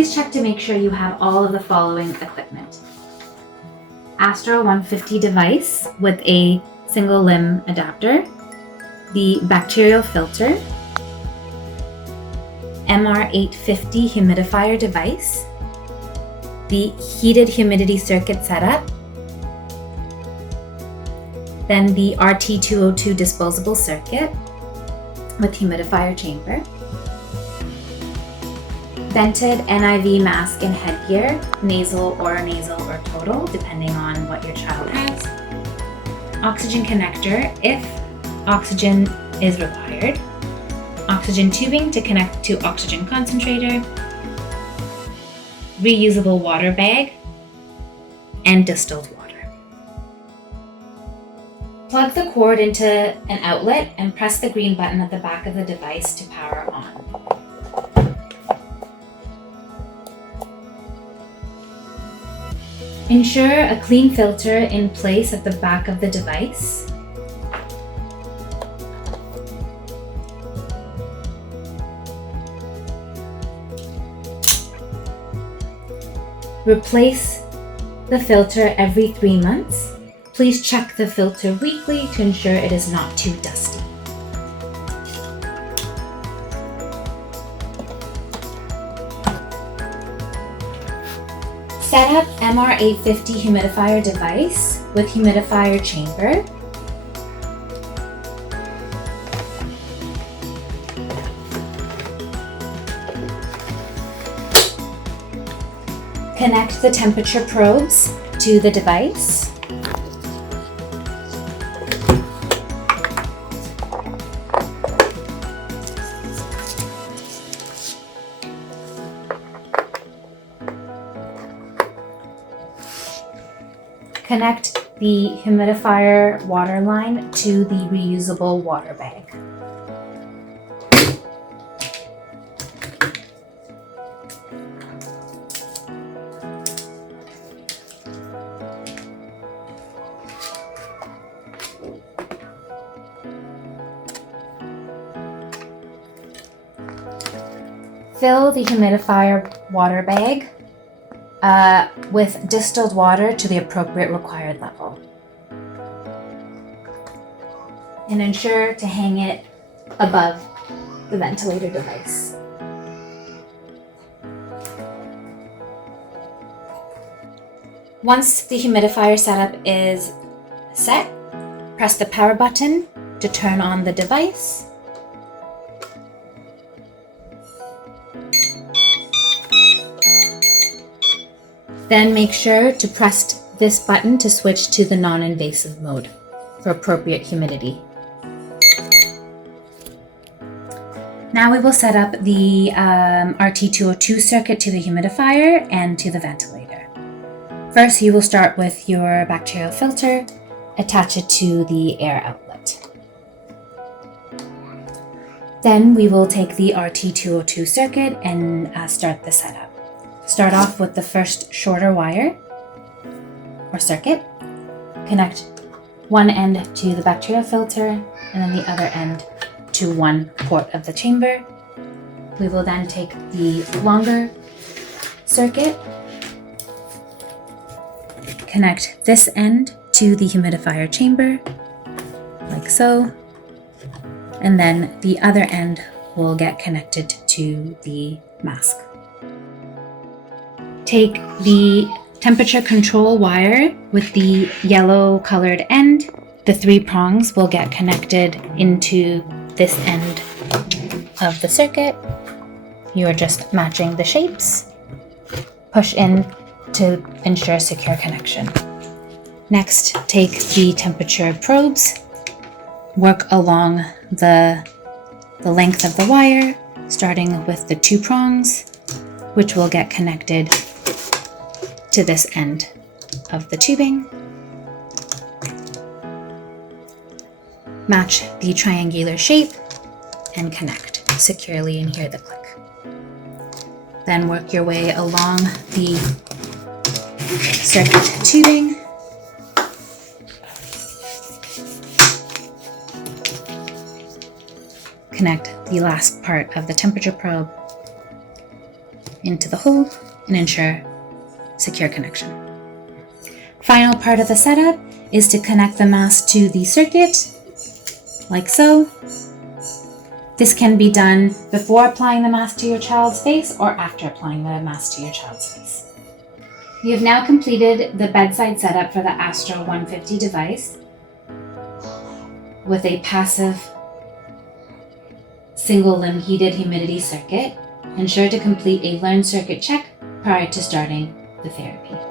Please check to make sure you have all of the following equipment. Astral 150 device with a single limb adapter, the bacterial filter, MR850 humidifier device, the heated humidity circuit setup, then the RT202 disposable circuit with humidifier chamber, vented NIV mask and headgear, nasal or total, depending on what your child has, oxygen connector if oxygen is required, oxygen tubing to connect to oxygen concentrator, reusable water bag, and distilled water. Plug the cord into an outlet and press the green button at the back of the device to power on. Ensure a clean filter in place at the back of the device. Replace the filter every 3 months. Please check the filter weekly to ensure it is not too dusty. Set up MR850 humidifier device with humidifier chamber. Connect the temperature probes to the device. Connect the humidifier water line to the reusable water bag. Fill the humidifier water bag with distilled water to the appropriate required level. And ensure to hang it above the ventilator device. Once the humidifier setup is set, press the power button to turn on the device. Then make sure to press this button to switch to the non-invasive mode for appropriate humidity. Now we will set up the RT202 circuit to the humidifier and to the ventilator. First, you will start with your bacterial filter, attach it to the air outlet. Then we will take the RT202 circuit and start the setup. Start off with the first shorter wire or circuit. Connect one end to the bacterial filter and then the other end to one port of the chamber. We will then take the longer circuit, connect this end to the humidifier chamber, like so, and then the other end will get connected to the mask. Take the temperature control wire with the yellow colored end. The 3 prongs will get connected into this end of the circuit. You are just matching the shapes. Push in to ensure secure connection. Next, take the temperature probes. Work along the length of the wire, starting with the 2 prongs, which will get connected to this end of the tubing. Match the triangular shape and connect securely and hear the click. Then work your way along the circuit tubing. Connect the last part of the temperature probe into the hole and ensure secure connection. Final part of the setup is to connect the mask to the circuit, like so. This can be done before applying the mask to your child's face or after applying the mask to your child's face. We have now completed the bedside setup for the Astral 150 device with a passive single limb heated humidity circuit. Ensure to complete a learned circuit check prior to starting the therapy.